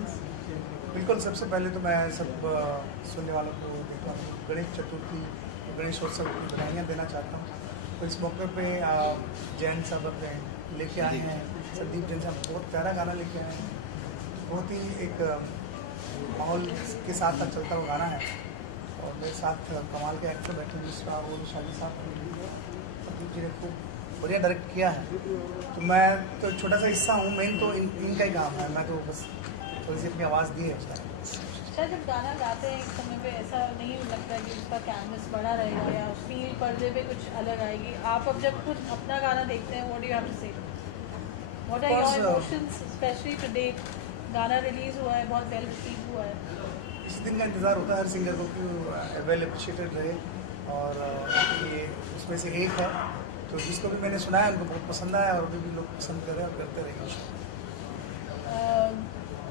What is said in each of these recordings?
Experience? बिल्कुल, सबसे पहले तो मैं सब सुनने वालों को देता हूँ गणेश चतुर्थी, गणेशोत्सव की बधाइयाँ देना चाहता हूँ। तो इस मौके पे जैन साहब अपने लेके आए हैं, संदीप जैन साहब बहुत प्यारा गाना लेके आए हैं। बहुत ही एक माहौल के साथ चलता हुआ गाना है और मेरे साथ कमाल के एक्टर बैठे हैं जिसका वो शादी साहब संदीप जी ने खूब बढ़िया डायरेक्ट किया है। तो मैं तो छोटा सा हिस्सा हूँ, मेन तो इनका ही काम है, मैं तो बस थोड़ी सी अपनी आवाज़ दी है उसका। शायद जब गाना गाते हैं एक समय पे ऐसा नहीं लगता कि उसका कैनवस बड़ा रहेगा या फील पर्दे पे कुछ अलग आएगी। आप अब जब खुद अपना गाना देखते हैं, what do you have to say? What are your emotions specially today? गाना रिलीज हुआ है, बहुत वेल रिसीव हुआ है। इस दिन का इंतज़ार होता है हर सिंगर को कि वेल अप्रिशिएटेड रहे और ये उसमें से एक है। तो जिसको भी मैंने सुना है उनको बहुत पसंद आया और अभी भी लोग पसंद कर रहे हैं और करते रहेंगे।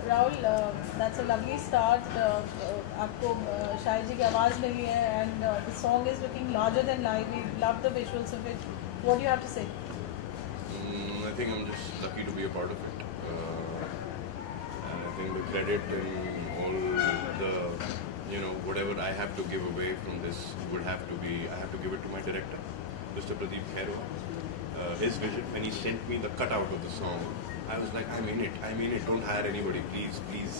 Rahul, that's a lovely start. आपको शाहिद जी की आवाज़ मिली है and the song is looking larger than life. We love the visuals of it. What do you have to say? I think I'm just lucky to be a part of it. And I think the credit and all the, whatever I have to give away from this I have to give it to my director, Mr. Pradeep Khairwa. His vision, when he sent me the cutout of the song, I was like, I'm in it, don't hire anybody, please.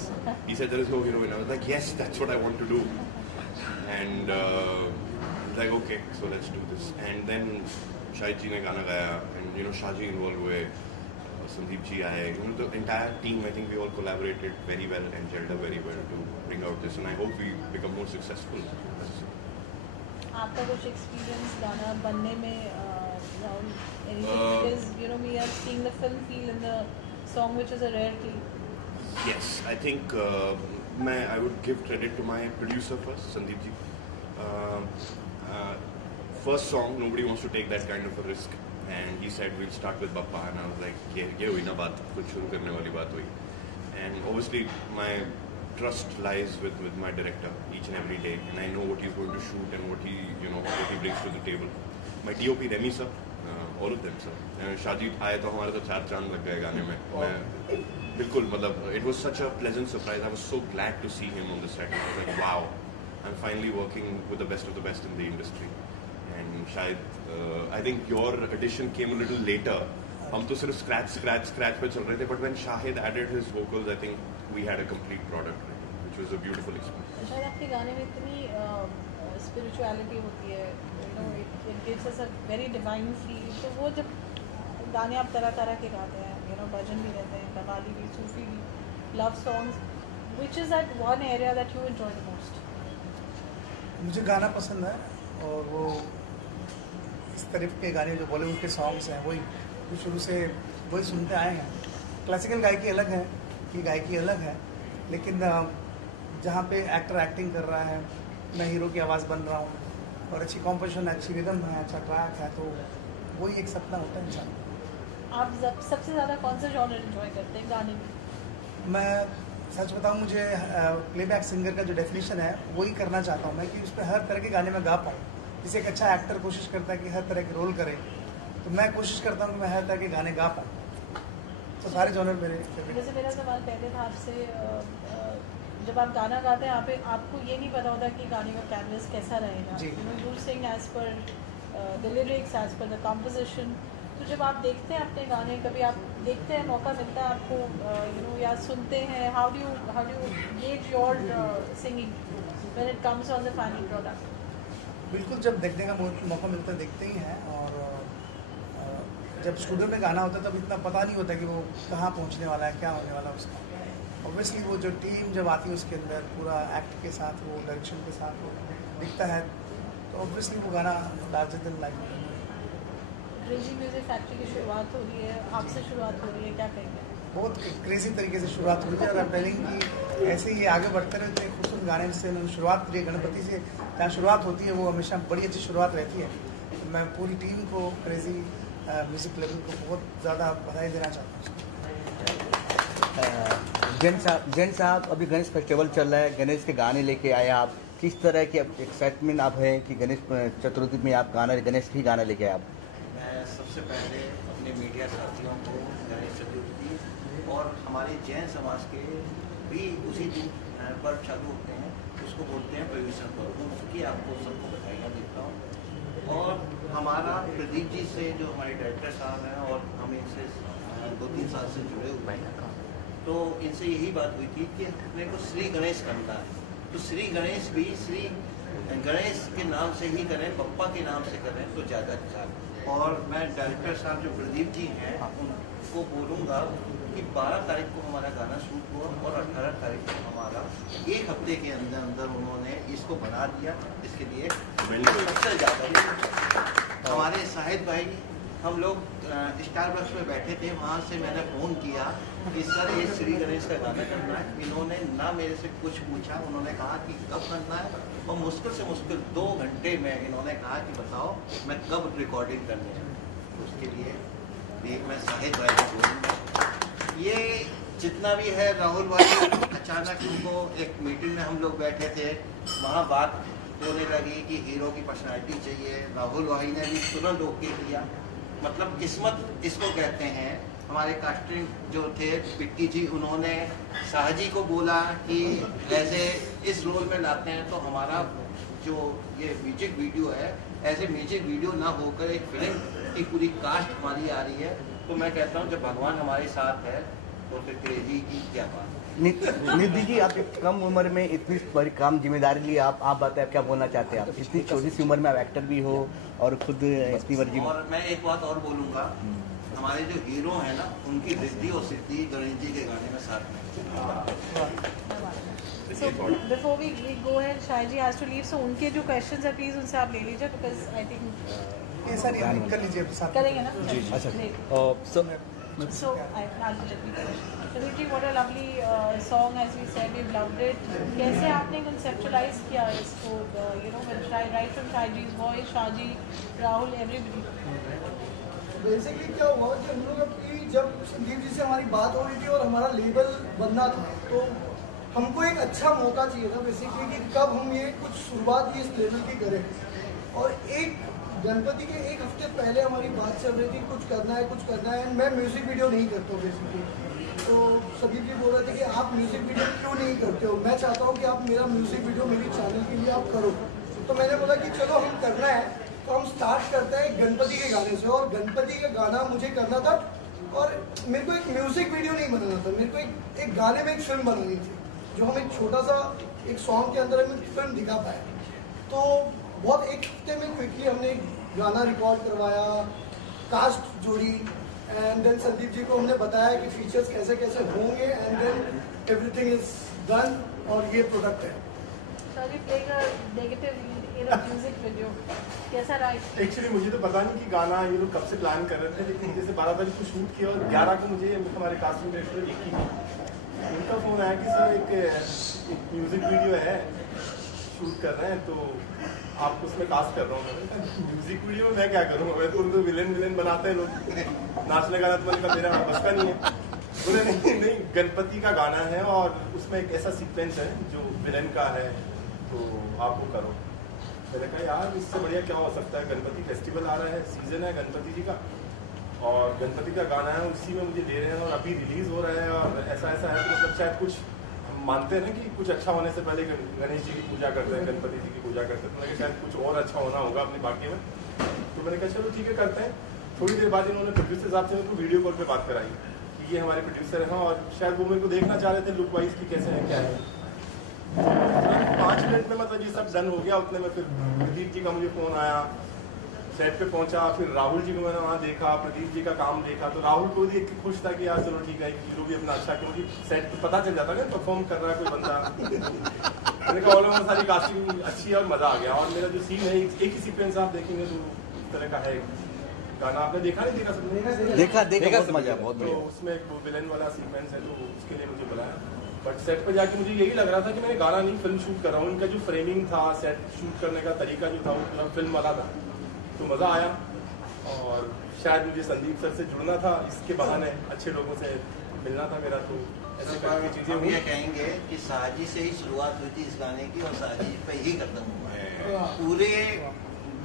He said, there is no heroine. I was like, yes, that's what I want to do. And like, okay, so let's do this. And then Shahid ji ne gana gaya, and Shahji involved हुए, Sandeep ji आए, the entire team, I think we all collaborated very well and gelled up very well to bring out this, and I hope we become more successful. आपका कुछ experience गाना बनने में, Rahul, anything? Because we are seeing the film feel in the song, which is a rarity. Yes, I think I would give credit to my producer first, Sandeep ji. First song, nobody wants to take that kind of a risk, and he said we'll start with Bappa, and I was like, ये हुई ना बात, कुछ शुरू करने वाली बात हुई. And obviously my trust lies with my director each and every day, and I know what he's going to shoot and what he brings to the table. My DOP Remy sir, all of them sir. शादी आए तो हमारे तो 4 चांद लग गए गाने में. मैं बिल्कुल मतलब it was such a pleasant surprise. I was so glad to see him on the set. I was like, wow, I'm finally working with the best of the best in the industry. And शायद I think your addition came a little later. हम तो सिर्फ scratch पे चल रहे थे, but when Shahid added his vocals, I think we had a complete product, which was a beautiful experience. शायद आपके गाने में इतनी spirituality होती है, it gives us a very divine feel. तो वो जब गाने आप तरह के गाते हैं, भजन भी गाते हैं, कव्वाली भी, सूफी भी, love songs, which is that one area that you enjoy the most? मुझे गाना पसंद है और वो इस तरह के गाने जो बॉलीवुड के सॉन्ग्स हैं वही शुरू से वही सुनते आए हैं। क्लासिकल गायकी अलग है, ये गायकी अलग है, लेकिन जहाँ पे एक्टर एक्टिंग कर रहा है, मैं हीरो की आवाज़ बन रहा हूँ और अच्छी कॉम्पोजिशन, अच्छी रिदम है, अच्छा ट्रैक है, तो वही एक सपना होता है इंसान। आप सबसे ज़्यादा कौन सा जॉनर एंजॉय करते हैं गाने में? मैं सच बताऊँ, मुझे प्लेबैक सिंगर का जो डेफिनेशन है वही करना चाहता हूँ मैं, कि उस पर हर तरह के गाने में गा पाऊँ। जैसे एक अच्छा एक्टर कोशिश करता है कि हर तरह के रोल करे, तो मैं कोशिश करता हूँ कि मैं हर तरह के गाने गा पाऊँ। तो सारे जॉनर मेरे। जैसे मेरा सवाल पहले था आपसे, जब आप गाना गाते हैं आपको ये नहीं पता होता कि गाने का कैनवस कैसा रहेगा। You sing as per the lyrics, as per the composition. तो जब आप देखते हैं अपने गाने, कभी आप देखते हैं, मौका मिलता है आपको या सुनते हैं, how do you gauge your singing when it comes on the final product? बिल्कुल, जब देखने का मौका मिलता है देखते ही हैं, और जब स्टूडियो में गाना होता है तब इतना पता नहीं होता कि वो कहाँ पहुँचने वाला है, क्या होने वाला है उसका। ऑब्वियसली वो जो टीम जब आती है उसके अंदर पूरा एक्ट के साथ, वो डायरेक्शन के साथ वो दिखता है, तो ऑब्वियसली वो गाना larger than life. Crazy music factory की शुरुआत हो रही है, आपसे शुरुआत हो रही है, क्या कहेंगे? बहुत क्रेजी तरीके से शुरुआत हुई है और टेलिंग की ऐसे ही आगे बढ़ते रहते हैं। खूबसूरत गाने से शुरुआत करिए, गणपति से जहाँ शुरुआत होती है वो हमेशा बड़ी अच्छी शुरुआत रहती है। तो मैं पूरी टीम को, क्रेजी म्यूजिक लेवल को बहुत ज़्यादा बधाई देना चाहता हूँ। जैन साहब, अभी गणेश फेस्टिवल चल रहा है, गणेश के गाने लेके आए आप, किस तरह की एक्साइटमेंट आप है कि गणेश चतुर्थी में आप गणेश ही गाना लेके आए आप? मैं सबसे पहले अपने मीडिया साथियों को गणेश चतुर्थी और हमारे जैन समाज के भी उसी दिन पर चालू होते हैं, उसको बोलते हैं प्रोड्यूसर पर, उसकी आपको सबको बताइएगा देता हूँ। और हमारा प्रदीप जी से जो हमारे डायरेक्टर साहब हैं और हम इनसे 2-3 साल से जुड़े हुए हैं, तो इनसे यही बात हुई थी कि अपने को श्री गणेश करना है, तो श्री गणेश भी श्री गणेश के नाम से ही करें, बप्पा के नाम से करें तो ज़्यादा अच्छा। और मैं डायरेक्टर साहब जो प्रदीप जी हैं उनको बोलूँगा कि 12 तारीख को हमारा गाना शूट हुआ और 18 तारीख को हमारा 1 हफ्ते के अंदर अंदर उन्होंने इसको बना दिया। इसके लिए सबसे ज़्यादा हमारे शाहिद भाई, हम लोग स्टारबक्स में बैठे थे, वहाँ से मैंने फ़ोन किया कि सर ये श्री गणेश का गाना करना है। इन्होंने ना मेरे से कुछ पूछा, उन्होंने कहा कि कब करना है, और मुश्किल से मुश्किल 2 घंटे में इन्होंने कहा कि बताओ मैं कब रिकॉर्डिंग करने है। उसके लिए मैं शाहिद भाई को बोलूँगा, ये जितना भी है, राहुल भाई अचानक उनको एक मीटिंग में हम लोग बैठे थे, वहाँ बात होने लगी कि हीरो की पर्सनैलिटी चाहिए। राहुल भाई ने भी तुरंत ओके किया। मतलब किस्मत इसको कहते हैं। हमारे कास्टिंग जो थे पिट्टी जी, उन्होंने शाहजी को बोला कि ऐसे इस रोल में लाते हैं तो हमारा जो ये म्यूजिक वीडियो है, ऐसे म्यूजिक वीडियो ना होकर एक फिल्म की पूरी कास्ट हमारी आ रही है। तो मैं कहता हूँ जब भगवान हमारे साथ है तो फिर क्रेजी की क्या बात। निधि जी, आप कम उम्र में इतनी बड़ी काम जिम्मेदारी ली, आप बताएं, क्या बोलना चाहते हैं आप? इतनी छोटी सी उम्र में आप एक्टर भी हो और खुद इतनी मर्जी। और मैं एक बात और बोलूँगा, हमारे जो हीरो हैं ना, उनकी रिद्धि और सिद्धि गणेश जी के गाने में साथ में। So before we go ahead, Shahid ji has to leave, so उनके जो questions है please उनसे आप ले लीजिए, because I think ये सारी हम कर लीजिए साथ करेंगे ना। जी अच्छा। So I'll let me finish. Pradeep ji, what a lovely song, as we said, we've loved it. कैसे आपने conceptualize किया इसको, right from Shahid ji's voice, Shaji, Rahul, everybody. Basically क्या हुआ कि हम लोग अपनी जब संदीप जी से हमारी बात हो रही थी और हमारा लेबल बनना था, तो हमको एक अच्छा मौका चाहिए था बेसिकली कि कब हम ये कुछ शुरुआत इस लेवल की करें। और एक गणपति के 1 हफ्ते पहले हमारी बात चल रही थी कुछ करना है, एंड मैं म्यूज़िक वीडियो नहीं करता हूँ बेसिकली। तो संदीप जी बोल रहे थे कि आप म्यूज़िक वीडियो क्यों नहीं करते हो, मैं चाहता हूँ कि आप मेरा म्यूज़िक वीडियो मेरी चैनल के लिए आप करो। तो मैंने बोला कि चलो हम करना है, तो हम स्टार्ट करते हैं गणपति के गाने से। और गणपति का गाना मुझे करना था, और मेरे को एक म्यूज़िक वीडियो नहीं बनाना था, मेरे को एक गाने में एक फिल्म बनानी थी, जो हम एक छोटा सा एक सॉन्ग के अंदर हमें फिल्म दिखा पाए। तो बहुत 1 हफ्ते में क्विकली हमने गाना रिकॉर्ड करवाया, कास्ट जोड़ी, एंड देन संदीप जी को हमने बताया कि फीचर्स कैसे कैसे होंगे, and then everything is done, और ये प्रोडक्ट है। Sorry, playing a negative in a music video. कैसा रहा? एक्चुअली मुझे तो पता नहीं कि गाना ये लोग कब से प्लान कर रहे थे, लेकिन जैसे 12 तारीख को शूट किया और 11 को मुझे हमारे कास्टिंग डायरेक्टर उनका फ़ोन आया कि सर एक म्यूज़िक वीडियो है, शूट कर रहे हैं, तो आपको उसमें कास्ट कर रहा हूँ। म्यूज़िक वीडियो में मैं क्या करूँगा, मैं तो उनको विलेन बनाते हैं लोग, नाचने गाना तो मैंने कहा मेरा बस का नहीं है। बोले नहीं, गणपति का गाना है और उसमें एक ऐसा सीक्वेंस है जो विलेन का है, तो आप वो करो। मैंने कहा यार इससे बढ़िया क्या हो सकता है, गणपति फेस्टिवल आ रहा है, सीजन है गणपति जी का, और गणपति का गाना है, उसी में मुझे दे रहे हैं और अभी रिलीज हो रहा है, और ऐसा है तो मतलब शायद कुछ हम मानते हैं ना कि कुछ अच्छा होने से पहले गणेश जी की पूजा करते हैं, गणपति जी की पूजा करते हैं, तो मैंने शायद कुछ और अच्छा होना होगा अपनी पार्टी में। तो मैंने कहा चलो ठीक है करते हैं। थोड़ी देर बाद इन्होंने प्रोड्यूसर साहब से मेरे को वीडियो कॉल पे बात कराई कि ये हमारे प्रोड्यूसर हैं, और शायद वो मेरे को देखना चाह रहे थे लुक वाइज कि कैसे है क्या है। 5 मिनट में मतलब ये सब डन हो गया। उतने में फिर प्रदीप जी का मुझे फ़ोन आया, सेट पे पहुंचा, फिर राहुल जी को मैंने वहाँ देखा, प्रदीप जी का काम देखा, तो राहुल को देख के खुश था कि यार चलो ठीक है, हीरो भी अपना अच्छा, क्योंकि सेट पे पता चल जाता है परफॉर्म कर रहा है कोई बंदा। मैंने कहा ऑल ओवर सारी कास्टिंग अच्छी है और मज़ा आ गया। और मेरा जो सीन है एक ही सीक्वेंस आप देखेंगे तो इस तरह का है गाना, आपने देखा नहीं देखा सबने? देखा मजा बहुत। तो उसमें एक विलेन वाला सीक्वेंस है, तो उसके लिए मुझे बुलाया। बट सेट पे जाके मुझे यही लग रहा था कि मैंने गाना नहीं फिल्म शूट कर रहा हूँ। इनका जो फ्रेमिंग था, सेट शूट करने का तरीका जो था वो पूरा फिल्म वाला था, तो मज़ा आया। और शायद मुझे संदीप सर से जुड़ना था, इसके बहाने अच्छे लोगों से मिलना था मेरा, तो ऐसे करके चीज़ें हम ये कहेंगे कि साजी से ही शुरुआत हुई थी इस गाने की, और साजी पे ही खत्म हुआ है। पूरे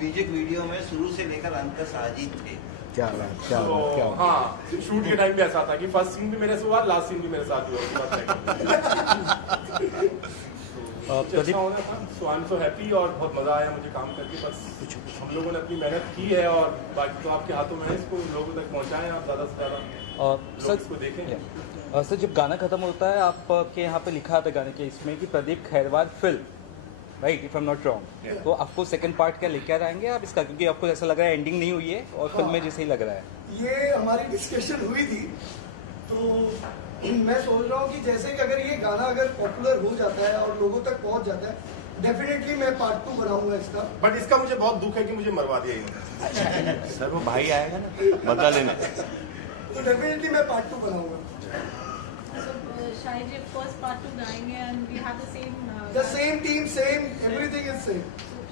म्यूजिक वीडियो में शुरू से लेकर अंत तक साजिद थे, क्या बात, क्या तो बात, क्या बात। हाँ, शूट के टाइम भी ऐसा था कि फर्स्ट सीन भी मेरे से हुआ, लास्ट सीन भी मेरे साथ हुआ। अच्छा होना था, सो आई एम सो हैप्पी और बहुत मजा आया मुझे काम करके। बस हम लोगों ने अपनी मेहनत की है और बाकी तो आपके हाथों में है, इसको लोगों तक पहुंचाएं आप ज़्यादा से ज़्यादा, लोग इसको देखें। सर जब गाना खत्म होता है आपके यहाँ पे लिखा था गाने के इसमें कि Pradeep Khairwar film, right, if I am not wrong, तो आपको सेकंड पार्ट क्या लेकर आएंगे आप इसका, क्योंकि आपको ऐसा लग रहा है एंडिंग नहीं हुई है और फिल्म में जैसे ही लग रहा है। ये हमारी डिस्कशन हुई थी, तो मैं सोच रहा हूँ कि जैसे कि अगर ये गाना अगर पॉपुलर हो जाता है और लोगों तक पहुँच जाता है, डेफिनेटली मैं पार्ट 2 बनाऊंगा इसका। बट इसका मुझे बहुत दुख है कि मुझे मरवा दिया इन्होंने। सर वो भाई आएगा ना बदला लेना, तो डेफिनेटली मैं पार्ट 2 बनाऊंगा। शायद जी फर्स्ट पार्ट 2 गाएंगे and we have The same team, same, everything is same.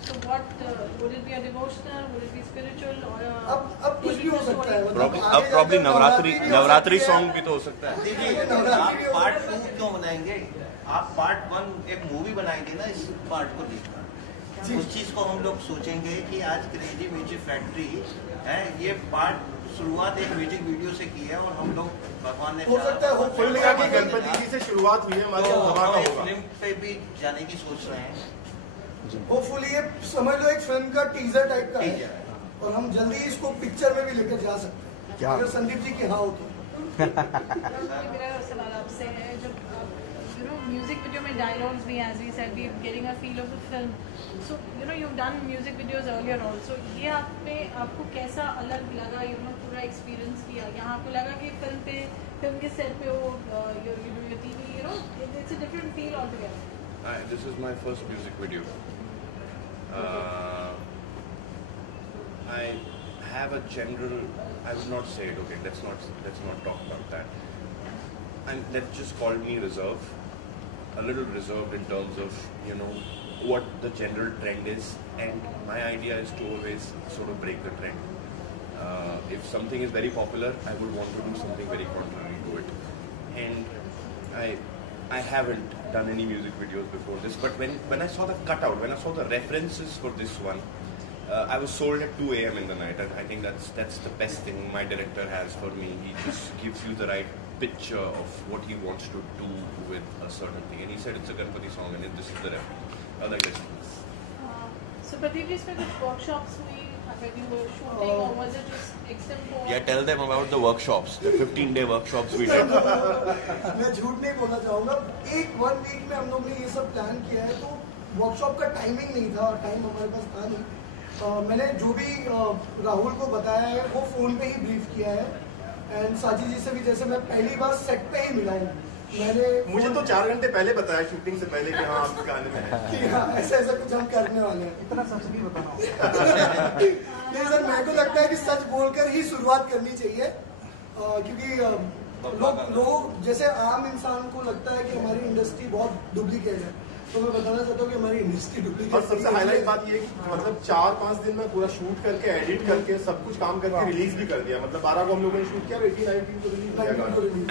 So what would it be a devotional, would it be spiritual or अब कुछ भी हो सकता है। अब प्रॉब्ली नवरात्रि सॉन्ग भी तो हो सकता है। देखिए आप पार्ट 2 क्यों बनाएंगे, आप पार्ट 1 एक मूवी बनाएंगे ना इस पार्ट को देखकर, उस चीज को हम लोग सोचेंगे कि आज क्रेजी म्यूजिक फैक्ट्री है, ये पार्ट शुरुआत एक म्यूजिक वीडियो से की है और हम लोग भगवान ने हो सकता है हो फिल्म का कि गणपति जी से शुरुआत हुई है, हमारे तो धमाका हम होगा। फिल्म पे भी जाने की सोच रहे हैं। होपफुली ये समझ लो एक फिल्म का टीजर टाइप का है टीजर। और हम जल्दी इसको पिक्चर में भी लेकर जा सकते हैं अगर संदीप जी की हाँ हो तो। मेरा सवाल आपसे है, जब म्यूजिक वीडियो में डायलॉग्स भी as we said we getting a feel of the film, so you done music videos earlier also, ये आपको कैसा अलग लगा, पूरा एक्सपीरियंस किया, यहाँ आपको लगा कि फिल्म के सेट पे हो, your TV, it's a different feel altogether. This is my first music video. I have a general, I would not say it, okay, let's not talk about that. And let's just call me reserved, a little reserved in terms of, what the general trend is, and my idea is to always sort of break the trend. If something is very popular, I would want to do something very contrary to it. And I haven't done any music videos before this, but when I saw the cutout, when I saw the references for this one, I was sold at 2 a.m. in the night, and I think that's the best thing my director has for me. He just gives you the right picture of what he wants to do with a certain thing, and he said it's a Ganpati song, and this is the reference. I like this. So Pradeep ji, इसमें कुछ workshops हुई when you were shooting, or was it just extempore? Yeah, tell them about the workshops, the 15-day workshops we did. मैं झूठ नहीं बोलना चाहूँगा, 1 week में हम लोग ने ये सब प्लान किया है, तो वर्कशॉप का टाइमिंग नहीं था और टाइम हमारे पास था नहीं। मैंने जो भी राहुल को बताया है वो फ़ोन पे ही ब्रीफ किया है, एंड साजी जी से भी जैसे मैं पहली बार सेट पे ही मिला हूँ, मुझे तो 4 घंटे पहले बताया शूटिंग से पहले कि हाँ आप गाने में हैं। कि हाँ ऐसा कुछ हम करने वाले हैं। इतना सच नहीं बताना। नहीं सर, मेरे को लगता है कि सच बोलकर ही शुरुआत करनी चाहिए, क्योंकि लोग जैसे आम इंसान को लगता है कि हमारी इंडस्ट्री बहुत डुप्लीकेट है, तो मैं बताना चाहता हूँ कि हमारी इंडस्ट्री डुप्लीकेट। और सबसे हाईलाइट बात ये है कि मतलब 4-5 दिन में पूरा शूट करके एडिट करके सब कुछ काम करके रिलीज भी कर दिया, मतलब 12 को हम लोगों ने शूट किया, 18-19 को रिलीज किया।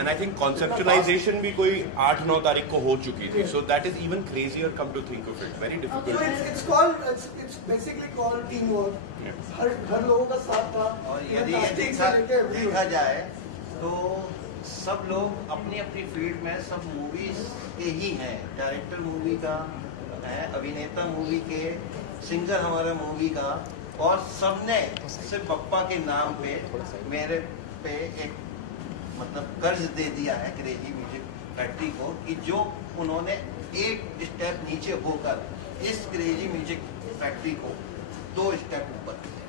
And I think conceptualization भी कोई 8-9 तारीख को हो चुकी थी, so that is even crazier. Come to think of it, very difficult. So it's basically called teamwork. हर लोगों का साथ था। और यदि ये देखा जाए तो सब लोग अपनी अपनी फील्ड में सब मूवीज के ही हैं, डायरेक्टर मूवी का है, अभिनेता मूवी के, सिंगर हमारा मूवी का, और सबने सिर्फ बप्पा के नाम पे मेरे पे एक मतलब कर्ज दे दिया है क्रेजी म्यूजिक फैक्ट्री को, कि जो उन्होंने एक स्टेप नीचे होकर इस क्रेजी म्यूजिक फैक्ट्री को 2 स्टेप ऊपर किया।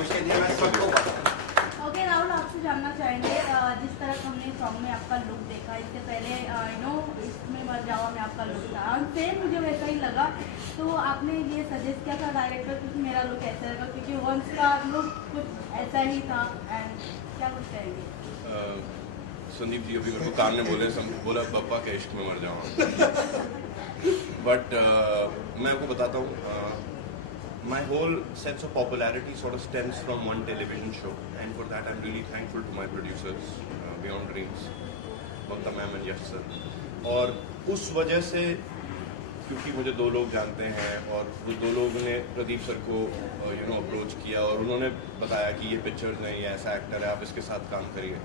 उसके लिए मैं सबको ओके राहुल, आपसे जानना चाहेंगे, जिस तरह हमने सॉन्ग में आपका लुक देखा, इससे पहले इसमें मर जाओ में आपका लुक था, सेम मुझे वैसा ही लगा, तो आपने ये सजेस्ट किया था डायरेक्टर क्योंकि मेरा लुक ऐसा लगा, क्योंकि वंस का लुक कुछ ऐसा ही था, एंड क्या कुछ कहेंगे? संदीप जी अभी मेरे को कान में बोला पप्पा के इश्क में मर जाओ, बट मैं आपको बताता हूँ, my whole sense of popularity sort of stems from one television show, and for that I'm really thankful to my producers, Beyond Dreams, Bhakta Ma'am and Yash sir. और उस वजह से क्योंकि मुझे 2 लोग जानते हैं और वो 2 लोगों ने प्रदीप सर को अप्रोच किया और उन्होंने बताया कि ये पिक्चर्स हैं, ये ऐसा एक्टर है, आप इसके साथ काम करिए।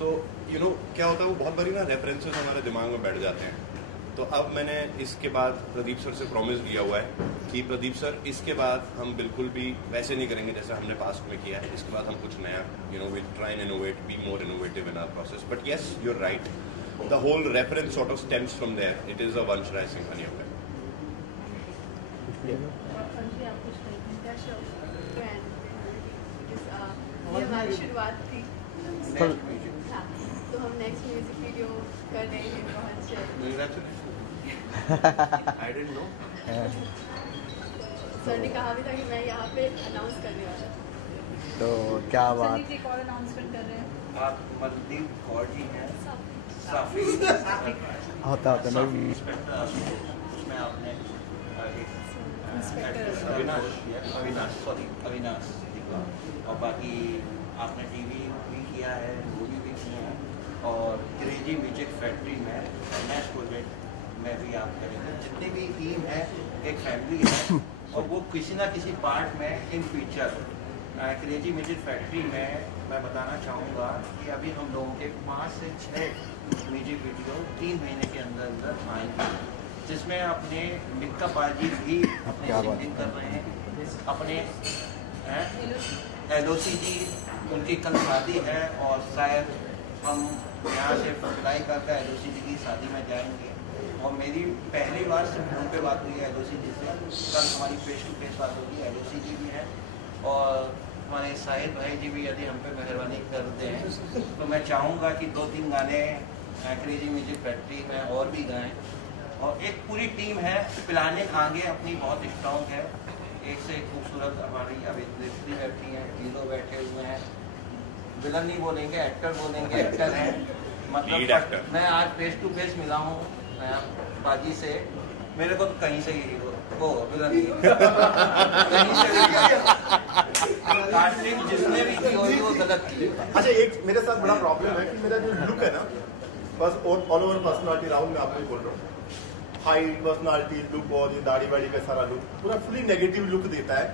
तो क्या होता है, वो बहुत बड़ी ना रेफरेंसेस हमारे दिमाग में बैठ जाते हैं। तो अब मैंने इसके बाद प्रदीप सर से प्रॉमिस लिया हुआ है कि प्रदीप सर इसके बाद हम बिल्कुल भी वैसे नहीं करेंगे जैसे हमने पास्ट में किया है। इसके बाद हम कुछ नया we try and innovate, be more innovative in our process. But yes, you are right, the whole reference sort of stems from there. It is a Vanshray Singhania play. हमारी शुरुआत थी, तो हम नेक्स्ट म्यूजिक वीडियो कर रहे हैं बहुत जल्द। I didn't know. सर ने कहा भी था कि मैं यहाँ पे अनाउंस करने वाला था। तो क्या बात, संदीप जी कौन अनाउंसमेंट कर रहे हैं? आप मनदीप कौर जी हैं, साफी होता मैं उसमें आपने अविनाश और बाकी आपने टीवी भी किया है, मूवी भी किया है और क्रेजी म्यूजिक फैक्ट्री में नेक्स्ट प्रोजेक्ट में भी आप करेंगे। जितनी भी टीम है एक फैमिली है और वो किसी ना किसी पार्ट में in future crazy music factory में मैं बताना चाहूँगा कि अभी हम लोगों के 5 से 6 म्यूजिक वीडियो 3 महीने के अंदर अंदर आएंगे, जिसमें अपने मिक्का पाजी भी अपने सिंगिंग कर रहे हैं, अपने LOC जी उनकी कल शादी है और शायद हम यहाँ से अप्लाई करके LOC जी की शादी में जाएंगे। और मेरी पहली बार सिर्फ फोन पे बात हुई है LOC जी से, कल हमारी फेस टू फेस बात होगी। LOC जी भी हैं और हमारे शाहिद भाई जी भी यदि हम पे मेहरबानी करते हैं तो मैं चाहूँगा कि 2-3 गाने क्रेजी म्यूजिक फैक्ट्री में और भी गाएँ। और एक पूरी टीम है, प्लानिंग आगे अपनी बहुत स्ट्रॉन्ग है, एक से एक खूबसूरत हमारी अभिनेत्री बैठी हैं, हीरो बैठे हुए हैं, विलन नहीं बोलेंगे, एक्टर बोलेंगे, एक्टर हैं। मतलब मैं आज फेस टू फेस मिला हूँ बाजी से, मेरे को तो कहीं से ही हीरो वो विलन कहीं से कास्टिंग जिसने भी की होगी वो गलत की। अच्छा, एक मेरे साथ बड़ा प्रॉब्लम है कि मेरा जो लुक है ना, बस ऑल ओवर पर्सनालिटी राहुल में आपको बोल रहा हूँ, हाइट, पर्सनालिटी, लुक और ये दाढ़ी वाड़ी का सारा लुक पूरा फुली नेगेटिव लुक देता है।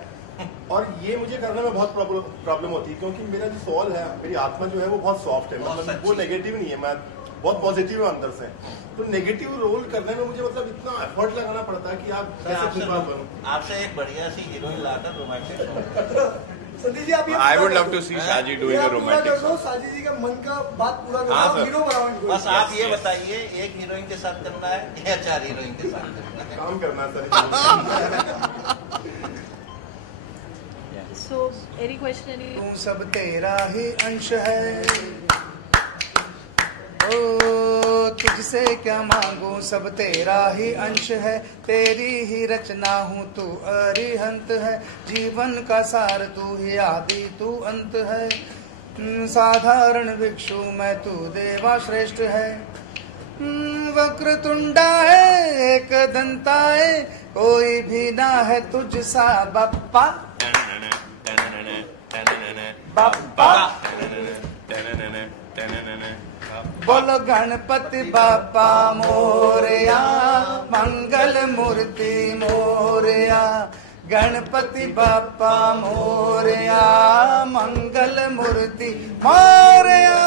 और ये मुझे करने में बहुत प्रॉब्लम होती है क्योंकि मेरा जो सोल है, मेरी आत्मा जो है वो बहुत सॉफ्ट है, मतलब वो नेगेटिव नहीं है, मैं बहुत पॉजिटिव है अंदर से। तो नेगेटिव रोल करने में मुझे मतलब इतना एफर्ट लगाना पड़ता है कि आप कैसे बनूं। आपसे एक बढ़िया सी हीरोइन लाकर रोमांटिक संदीप जी आप ये I would love to see Shaji doing a romantic song. Shaji जी का मन का बात पूरा करो, हाँ, आप सर। हीरो बनाओ। बस आप ये बताइए, एक हीरोइन के साथ करना है या 4 हीरोइन के साथ करना है? काम करना है सर। So, any question? तू सब तेरा ही अंश है, ओ तुझसे क्या मांगू, सब तेरा ही अंश है, तेरी ही रचना हूँ, तू अरिहंत है, जीवन का सार तू ही आदि तू अंत है, साधारण भिक्षु मैं तू देवा श्रेष्ठ है, वक्रतुंडा है एक दंता है, कोई भी ना है तुझ सा बप्पा बप्पा। बोलो गणपति बापा मोरया, मंगल मूर्ति मोरया, गणपति बापा मोरया, मंगल मूर्ति मोरया।